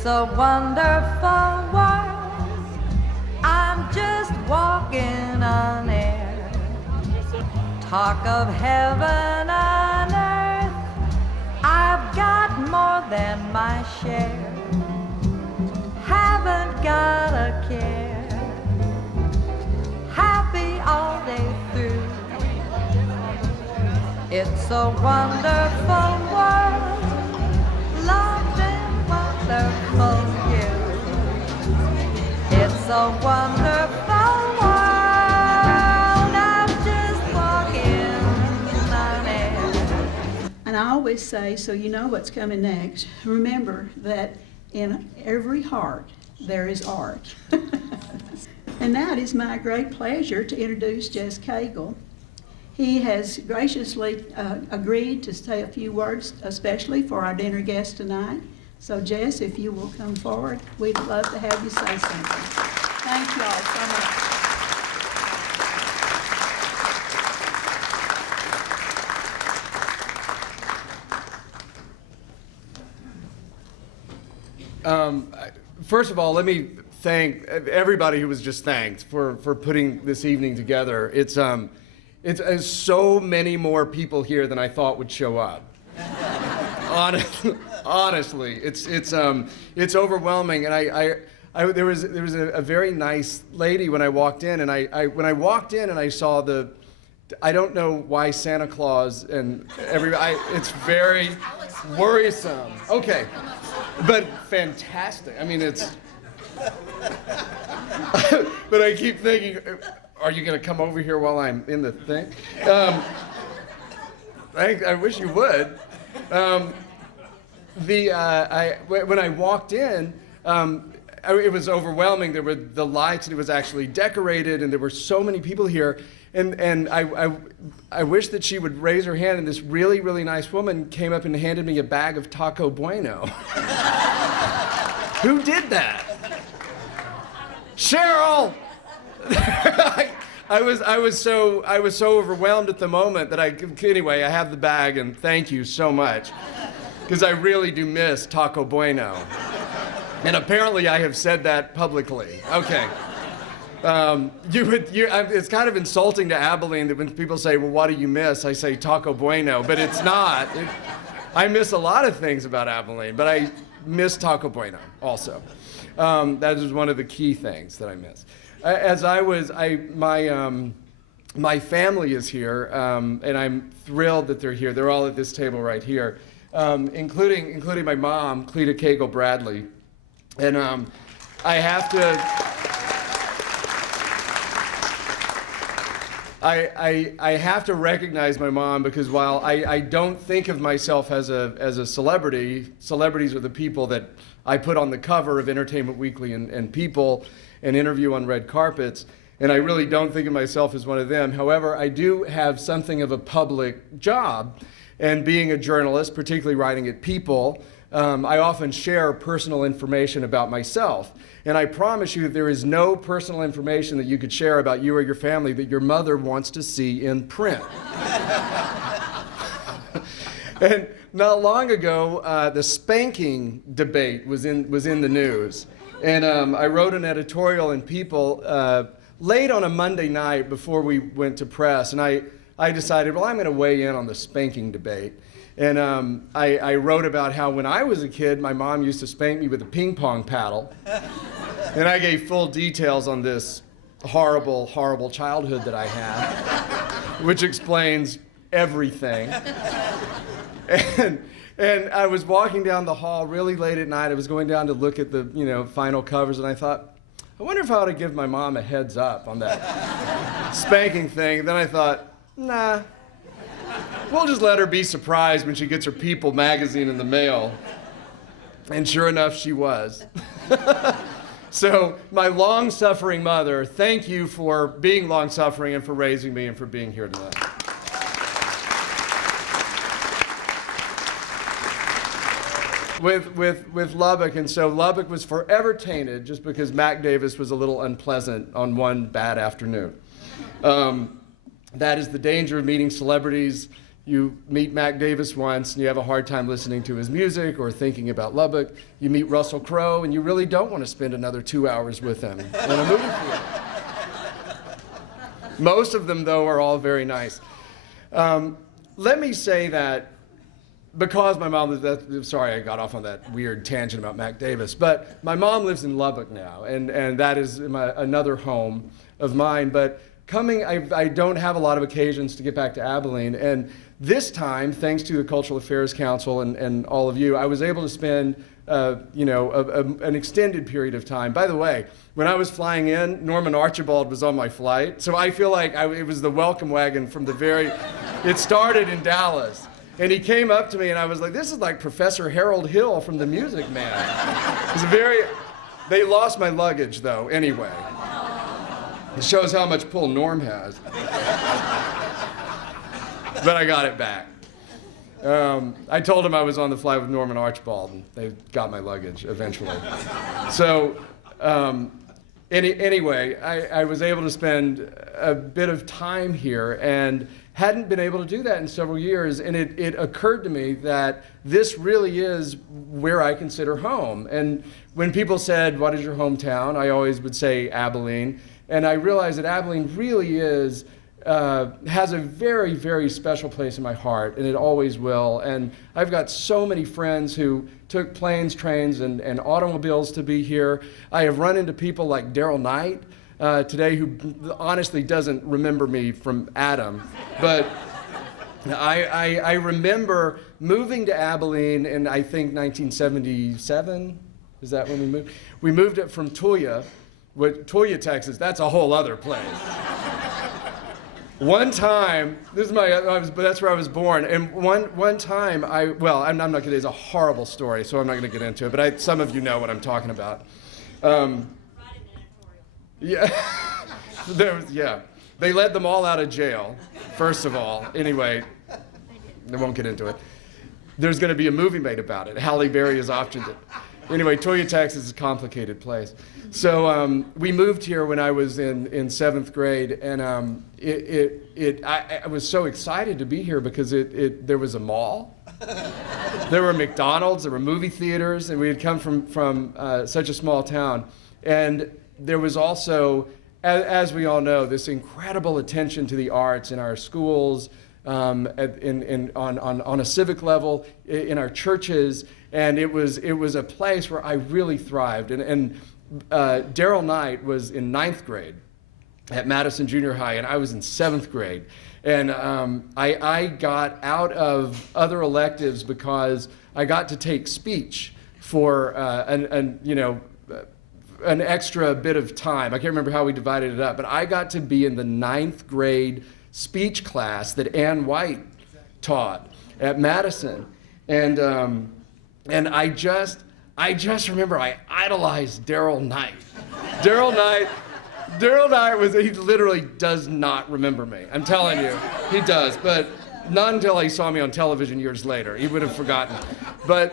It's a wonderful world. I'm just walking on air. Talk of heaven on earth. I've got more than my share. Haven't got a care. Happy all day through. It's a wonderful world. Loved and wonderful you. It's a wonderful world. I'm just walking on air. And I always say, so you know what's coming next, remember that in every heart there is art. And now it is my great pleasure to introduce Jess Cagle. He has graciously agreed to say a few words, especially for our dinner guest tonight. So Jess, if you will come forward, we'd love to have you say something. Thank you all so much. First of all, let me thank everybody who was just thanked for putting this evening together. It's so many more people here than I thought would show up. Honestly, it's overwhelming. And there was a very nice lady when I walked in, and when I walked in and I saw I don't know why Santa Claus and everybody, it's very worrisome. Okay, but fantastic. I mean, it's. But I keep thinking, are you going to come over here while I'm in the thing? I wish you would. When I walked in, it was overwhelming. There were the lights, and it was actually decorated, and there were so many people here. And I wish that she would raise her hand, and this really, really nice woman came up and handed me a bag of Taco Bueno. Who did that? Cheryl! I was so overwhelmed at the moment that anyway, I have the bag, and thank you so much, because I really do miss Taco Bueno. And apparently I have said that publicly. Okay. It's kind of insulting to Abilene that when people say, well, what do you miss? I say Taco Bueno, but it's not. I miss a lot of things about Abilene, but I miss Taco Bueno also. That is one of the key things that I miss. My family is here, and I'm thrilled that they're here. They're all at this table right here, including my mom, Cleta Cagle Bradley. And I have to. I have to recognize my mom, because while I don't think of myself as a celebrity, celebrities are the people that I put on the cover of Entertainment Weekly and People and interview on red carpets, and I really don't think of myself as one of them. However, I do have something of a public job, and being a journalist, particularly writing at People, I often share personal information about myself. And I promise you that there is no personal information that you could share about you or your family that your mother wants to see in print. And not long ago, the spanking debate was in the news. And I wrote an editorial in People late on a Monday night before we went to press. And I decided, well, I'm going to weigh in on the spanking debate. And I wrote about how when I was a kid, my mom used to spank me with a ping pong paddle. And I gave full details on this horrible, horrible childhood that I had, which explains everything. And I was walking down the hall really late at night. I was going down to look at the final covers, and I thought, I wonder if I ought to give my mom a heads up on that spanking thing. And then I thought, nah. We'll just let her be surprised when she gets her People magazine in the mail. And sure enough, she was. So, my long-suffering mother, thank you for being long-suffering and for raising me and for being here tonight. With Lubbock, and so Lubbock was forever tainted just because Mac Davis was a little unpleasant on one bad afternoon. That is the danger of meeting celebrities. you meet Mac Davis once and you have a hard time listening to his music or thinking about Lubbock. You meet Russell Crowe and you really don't want to spend another 2 hours with him in a movie theater. Most of them, though, are all very nice. Let me say that because my mom lives, sorry I got off on that weird tangent about Mac Davis, but my mom lives in Lubbock now, and that is another home of mine. But I don't have a lot of occasions to get back to Abilene, and this time, thanks to the Cultural Affairs Council and all of you, I was able to spend an extended period of time. By the way, when I was flying in, Norman Archibald was on my flight, so I feel like it was the welcome wagon from it started in Dallas. And he came up to me and I was like, this is like Professor Harold Hill from The Music Man. They lost my luggage though, anyway. It shows how much pull Norm has. But I got it back. I told him I was on the flight with Norman Archibald and they got my luggage eventually. So anyway, I was able to spend a bit of time here and hadn't been able to do that in several years, and it occurred to me that this really is where I consider home. And when people said, what is your hometown? I always would say Abilene, and I realized that Abilene really has a very, very special place in my heart, and it always will. And I've got so many friends who took planes, trains, and automobiles to be here. I have run into people like Daryl Knight, today, who honestly doesn't remember me from Adam, but I remember moving to Abilene in, I think, 1977. Is that when we moved? We moved it from Toyah, Texas. That's a whole other place. One time, that's where I was born, and one time, I'm not gonna, it's a horrible story, so I'm not gonna get into it, but some of you know what I'm talking about. Yeah, they let them all out of jail, first of all. Anyway, I won't get into it. There's going to be a movie made about it. Halle Berry has optioned it. Anyway, Toyah, Texas is a complicated place. So we moved here when I was in 7th grade, and I was so excited to be here because there was a mall. There were McDonald's, there were movie theaters, and we had come from such a small town. And there was also, as we all know, this incredible attention to the arts in our schools, on a civic level, in our churches, and it was a place where I really thrived. And Daryl Knight was in 9th grade at Madison Junior High, and I was in 7th grade. And I got out of other electives because I got to take speech for an extra bit of time. I can't remember how we divided it up, but I got to be in the 9th grade speech class that Ann White taught at Madison. And I just remember I idolized Daryl Knight. Daryl Knight he literally does not remember me. I'm telling you, he does, but not until he saw me on television years later. He would have forgotten. But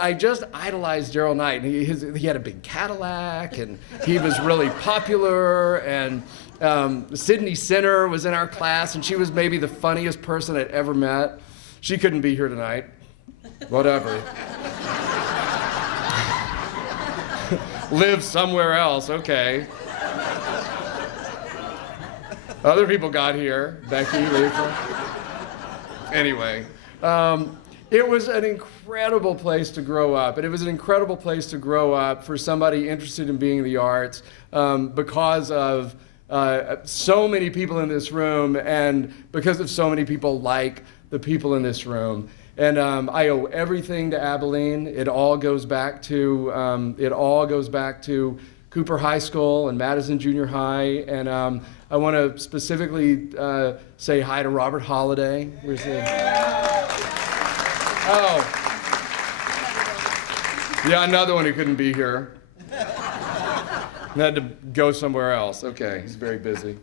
I just idolized Daryl Knight. He had a big Cadillac, and he was really popular, and Sydney Sinner was in our class, and she was maybe the funniest person I'd ever met. She couldn't be here tonight. Whatever. Live somewhere else, okay. Other people got here, Becky, Lisa. Anyway. It was an incredible place to grow up, and it was an incredible place to grow up for somebody interested in being in the arts because of so many people in this room and because of so many people like the people in this room. And I owe everything to Abilene. It all goes back to Cooper High School and Madison Junior High. And I want to specifically say hi to Robert Holladay. Where's he? Oh. Yeah, another one who couldn't be here. Had to go somewhere else. Okay, he's very busy.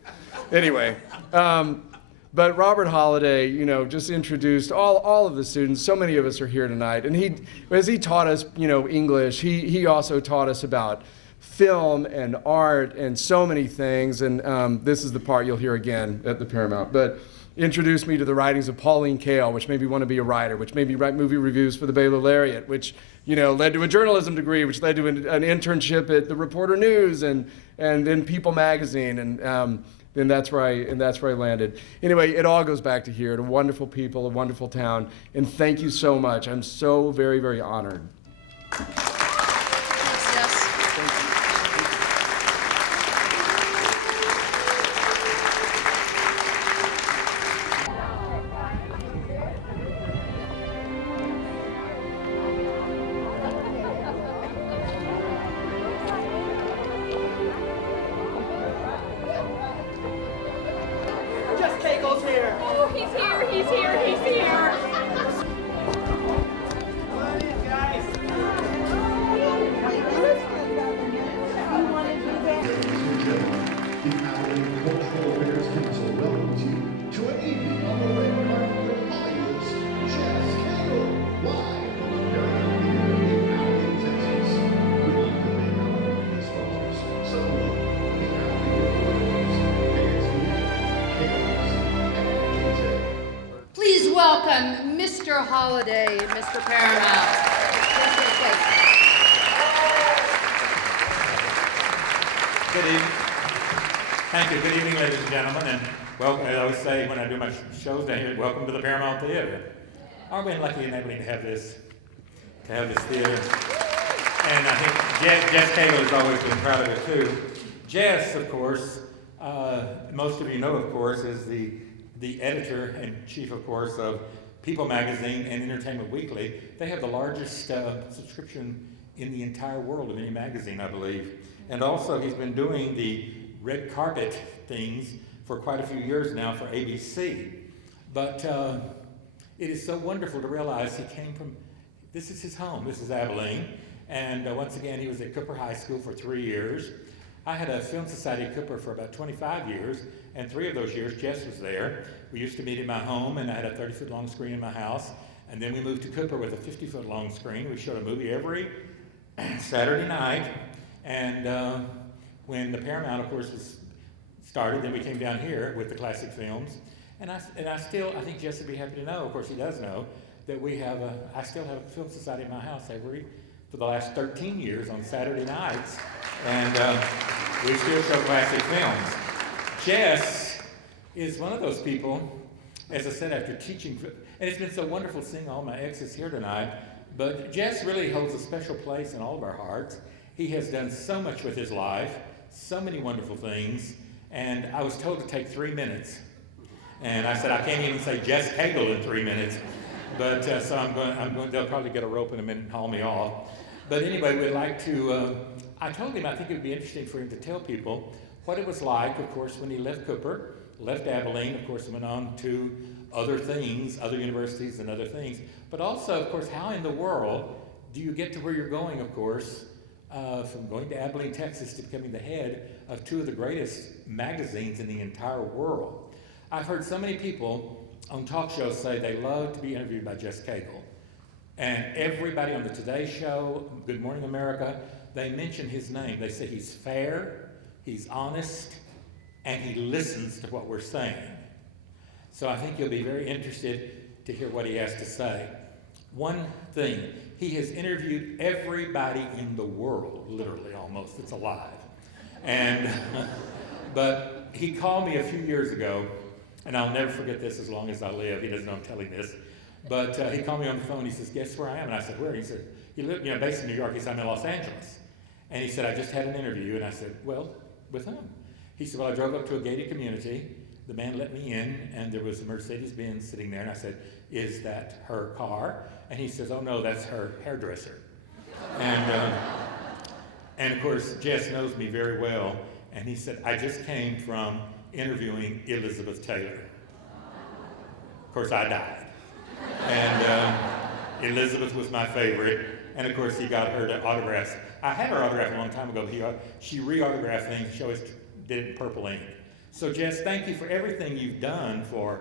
Anyway, but Robert Holladay, just introduced all of the students. So many of us are here tonight. And as he taught us, English, he also taught us about film and art and so many things. And this is the part you'll hear again at the Paramount. But introduced me to the writings of Pauline Kael, which made me want to be a writer, which made me write movie reviews for the Baylor Lariat, which led to a journalism degree, which led to an internship at the Reporter News and then People Magazine, and then that's where I landed. Anyway, it all goes back to here, to wonderful people, a wonderful town, and thank you so much. I'm so very, very honored. Jess Cagle's here. Oh, he's here, he's here, he's here. The Abilene Cultural Affairs Council welcomes you to an evening on the red carpet with Hollywood's Jess Cagle, live from the Paramount Theater in Abilene, Texas. We want to thank our key sponsors, Sony, the Abilene Reporters, AXV, Chaos, and Please welcome Mr. Holladay and Mr. Paramount. Good evening. Thank you. Good evening, ladies and gentlemen. And welcome, as I always say when I do my shows down here, welcome to the Paramount Theater. Aren't we lucky in Abilene to have this theater? And I think Jess Cagle has always been proud of it too. Jess, of course, most of you know, of course, is the editor and chief, of course, of People Magazine and Entertainment Weekly. They have the largest subscription in the entire world of any magazine, I believe. And also, he's been doing the red carpet things for quite a few years now for ABC. But it is so wonderful to realize he came from, this is his home, this is Abilene. And once again, he was at Cooper High School for 3 years. I had a film society at Cooper for about 25 years, and 3 of those years, Jess was there. We used to meet in my home, and I had a 30-foot long screen in my house. And then we moved to Cooper with a 50-foot long screen. We showed a movie every Saturday night. And when the Paramount, of course, was started, then we came down here with the classic films. And I think Jess would be happy to know, of course he does know, that I still have a film society in my house for the last 13 years on Saturday nights. And we still show classic films. Jess is one of those people, as I said, after teaching, and it's been so wonderful seeing all my exes here tonight, but Jess really holds a special place in all of our hearts. He has done so much with his life, so many wonderful things, and I was told to take 3 minutes. And I said, I can't even say Jess Cagle in 3 minutes. But so I'm going, they'll probably get a rope in a minute and haul me off. But anyway, we'd like to, I told him I think it would be interesting for him to tell people what it was like, of course, when he left Cooper, left Abilene, of course, went on to other things, other universities and other things. But also, of course, how in the world do you get to where you're going, of course, from going to Abilene, Texas, to becoming the head of 2 of the greatest magazines in the entire world. I've heard so many people on talk shows say they love to be interviewed by Jess Cagle. And everybody on the Today Show, Good Morning America, they mention his name. They say he's fair, he's honest, and he listens to what we're saying. So I think you'll be very interested to hear what he has to say. One thing, he has interviewed everybody in the world, literally almost, that's alive. And, but he called me a few years ago, and I'll never forget this as long as I live. He doesn't know I'm telling this. But he called me on the phone. He says, guess where I am? And I said, where? He said, you live, based in New York. He said, I'm in Los Angeles. And he said, I just had an interview. And I said, well, with whom? He said, well, I drove up to a gated community. The man let me in, and there was a Mercedes-Benz sitting there. And I said, is that her car? And he says, oh, no, that's her hairdresser. And of course, Jess knows me very well. And he said, I just came from interviewing Elizabeth Taylor. Of course, I died. And Elizabeth was my favorite. And of course, he got her to autograph. I had her autograph a long time ago. She re-autographed things. She always did it in purple ink. So Jess, thank you for everything you've done for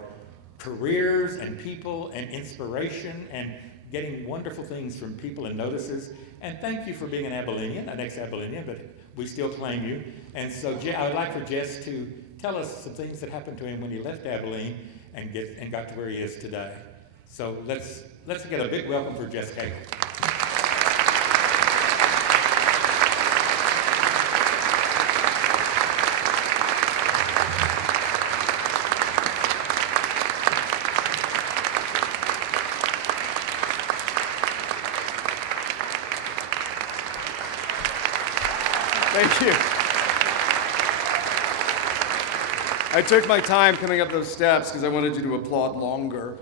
careers and people and inspiration and getting wonderful things from people and notices. And thank you for being an Abilenian, an ex-Abilenian, but we still claim you. And so I would like for Jess to tell us some things that happened to him when he left Abilene and got to where he is today. So let's get a big welcome for Jess Cagle. Thank you. I took my time coming up those steps because I wanted you to applaud longer.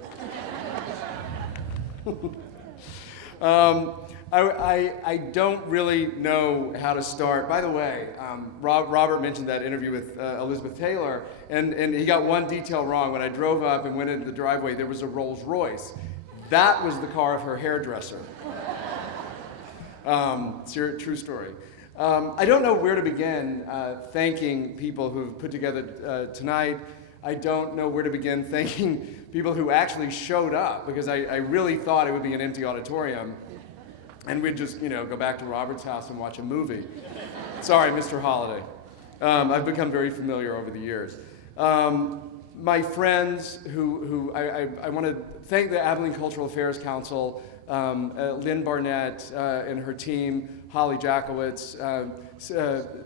I don't really know how to start. By the way, Robert mentioned that interview with Elizabeth Taylor, and he got one detail wrong. When I drove up and went into the driveway, there was a Rolls Royce. That was the car of her hairdresser. It's a true story. I don't know where to begin thanking people who've put together tonight. I don't know where to begin thanking people who actually showed up, because I really thought it would be an empty auditorium and we'd just, go back to Robert's house and watch a movie. Sorry, Mr. Holladay. I've become very familiar over the years. My friends who I want to thank the Abilene Cultural Affairs Council, Lynn Barnett and her team, Holly Jackowitz,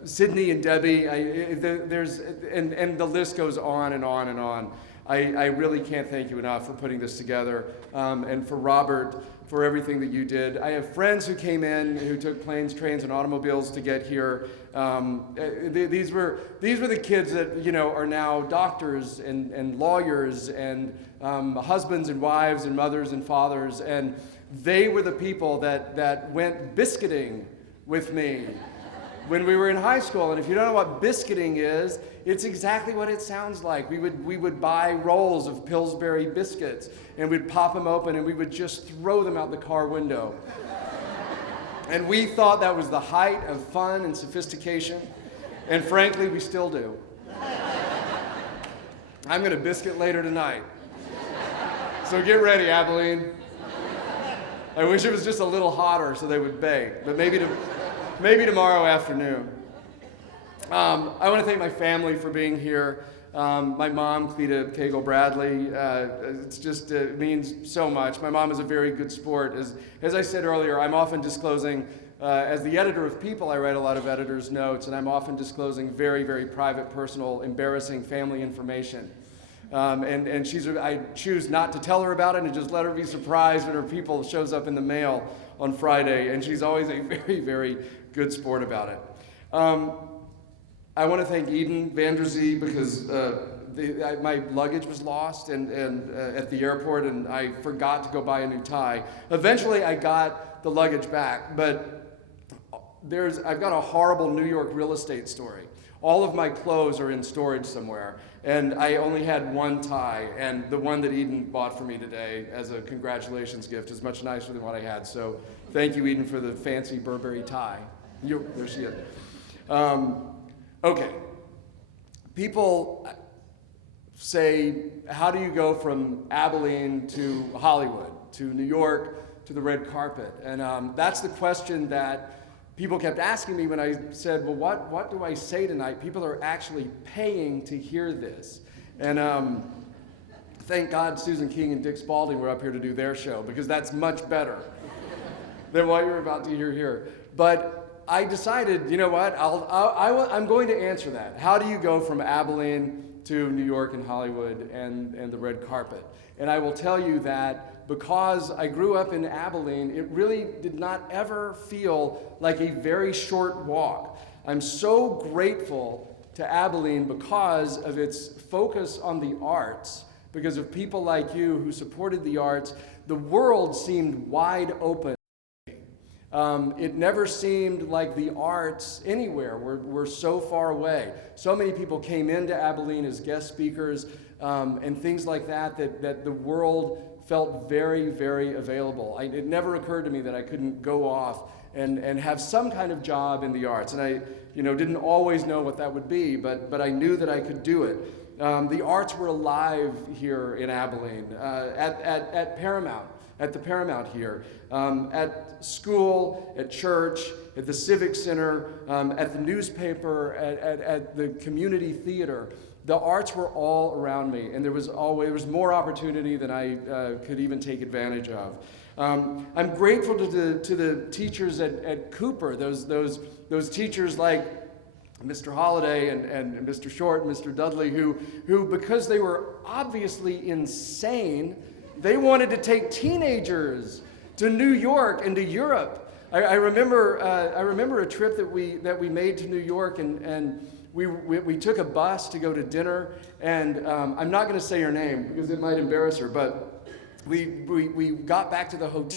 Sydney and Debbie, and the list goes on and on and on. I really can't thank you enough for putting this together, and for Robert, for everything that you did. I have friends who came in, who took planes, trains, and automobiles to get here. These were the kids that are now doctors and lawyers and husbands and wives and mothers and fathers, and they were the people that went biscuiting with me when we were in high school. And if you don't know what biscuiting is, it's exactly what it sounds like. We would buy rolls of Pillsbury biscuits, and we'd pop them open, and we would just throw them out the car window. And we thought that was the height of fun and sophistication, and frankly, we still do. I'm going to biscuit later tonight. So get ready, Abilene. I wish it was just a little hotter so they would bake, but maybe tomorrow afternoon. I want to thank my family for being here. My mom, Cleta Cagle Bradley, it means so much. My mom is a very good sport. As I said earlier, I'm often disclosing, as the editor of People, I write a lot of editor's notes, and I'm often disclosing very, very private, personal, embarrassing family information. And I choose not to tell her about it and just let her be surprised when her People shows up in the mail on Friday, and she's always a very, very good sport about it. I want to thank Eden Vanderzee, because my luggage was lost at the airport, and I forgot to go buy a new tie. Eventually, I got the luggage back, but I've got a horrible New York real estate story. All of my clothes are in storage somewhere, and I only had one tie, and the one that Eden bought for me today as a congratulations gift is much nicer than what I had. So thank you, Eden, for the fancy Burberry tie. There she is. Okay. People say, how do you go from Abilene to Hollywood, to New York, to the red carpet? And that's the question that people kept asking me when I said, well, what do I say tonight? People are actually paying to hear this. And thank God Susan King and Dick Spalding were up here to do their show, because that's much better than what you're about to hear here. But I decided, you know what, I'm going to answer that. How do you go from Abilene to New York and Hollywood and the red carpet? And I will tell you that because I grew up in Abilene, it really did not ever feel like a very short walk. I'm so grateful to Abilene because of its focus on the arts, because of people like you who supported the arts. The world seemed wide open. It never seemed like the arts anywhere were so far away. So many people came into Abilene as guest speakers and things like that the world felt very, very available. It never occurred to me that I couldn't go off and have some kind of job in the arts. And I didn't always know what that would be, but I knew that I could do it. The arts were alive here in Abilene, at Paramount. At the Paramount here, at school, at church, at the Civic Center, at the newspaper, at the community theater. the arts were all around me, and there was more opportunity than I could even take advantage of. I'm grateful to the teachers at Cooper, those teachers like Mr. Holladay and Mr. Short and Mr. Dudley, who because they were obviously insane, they wanted to take teenagers to New York and to Europe. I remember a trip that we made to New York, and we took a bus to go to dinner, and I'm not going to say her name because it might embarrass her, but we got back to the hotel.